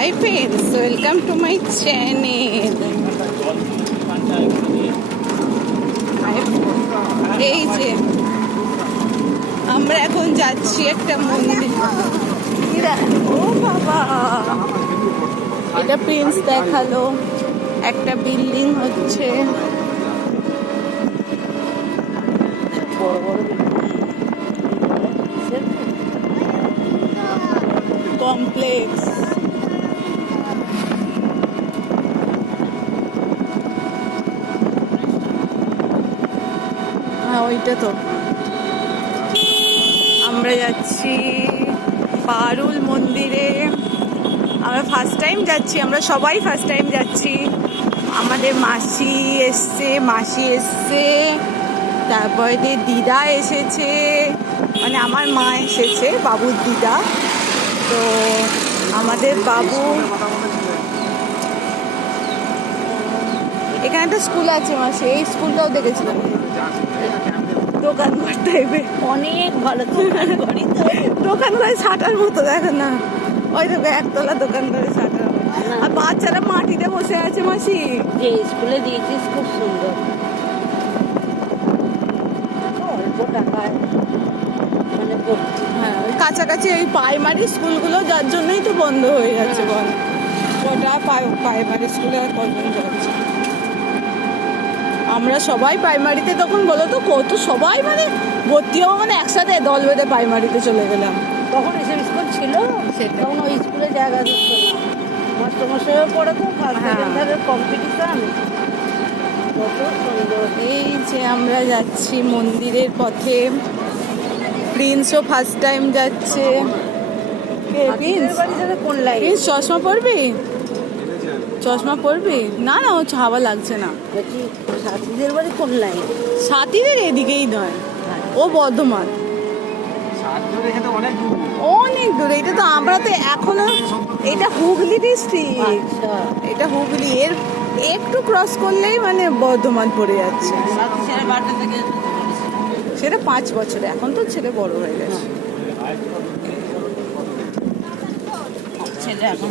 Hi friends welcome to my channel এই যে, আমরা এখন যাচ্ছি একটা মন্দির। ও বাবা। এটা প্রিন্স দেখাল। একটা বিল্ডিং হচ্ছে। কমপ্লেক্স। ওইটা তো। আমরা যাচ্ছি পারুল মন্দিরে। আমরা ফার্স্ট টাইম যাচ্ছি, আমরা সবাই ফার্স্ট টাইম যাচ্ছি। আমাদের মাসি এসছে মাসি এসছে। তারপরে দিদা এসেছে মানে আমার মা এসেছে, বাবুর দিদা। তো আমাদের বাবু এখানে একটা স্কুল আছে মাসি এই স্কুলটাও দেখেছিলাম। দোকান করতে হবে অনেক ভালো দোকান করি তো। দোকান করে ছাটার মতো দেখো না। ওই তো একতলা দোকান করে ছাটার আর বাচ্চারা মাটিতে বসে আছে মাসি। যে স্কুলে দিয়েছিস খুব সুন্দর। অল্প টাকায়। মানে ভর্তি হ্যাঁ কাছাকাছি ওই প্রাইমারি স্কুলগুলো যার জন্যই তো বন্ধ হয়ে যাচ্ছে বল। ওটা প্রাইমারি স্কুলে আর কজন যাচ্ছে? আমরা সবাই প্রাইমারিতে তখন বলো তো কত সবাই মানে ভর্তি হব মানে একসাথে দল বেঁধে প্রাইমারিতে চলে গেলাম। তখন এসব স্কুল ছিল। তখন ওই স্কুলে জায়গা মাস্টারমশাইও পড়ে তো ফার্স্ট হ্যাঁ। কম্পিটিশন কত সুন্দর। এই যে আমরা যাচ্ছি মন্দিরের পথে। প্রিন্সও ফার্স্ট টাইম যাচ্ছে। প্রিন্স কোন লাইন প্রিন্স চশমা পরবি? চশমা পরবি? না না ও হাওয়া লাগছে না। হাতিদের বাড়ি কোন লাইন সাথীদের এদিকেই নয়। ও বর্ধমান। অনেক দূরে। এটা তো আমরা তো এখনও এটা হুগলি ডিস্ট্রিক্ট আচ্ছা। এটা হুগলি। এর একটু ক্রস করলেই মানে বর্ধমান পড়ে যাচ্ছে। সেটা পাঁচ বছরে। এখন তো ছেলে বড় হয়ে গেছে। ছেলে এখন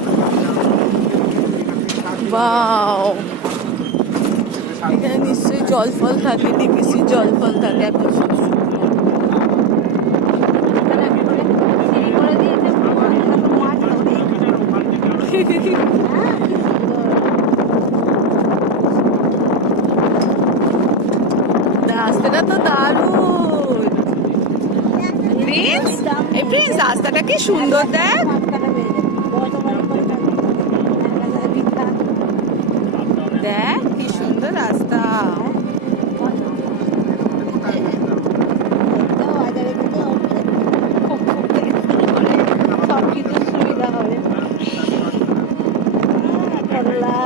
বাও এখানে নিশ্চয়ই জল ফল থাকে ডিবিসি জল ফল থাকে এত সুন্দর। রাস্তাটা তো দারুণ। প্রিন্স এই প্রিন্স রাস্তাটা কি সুন্দর দেখ। love.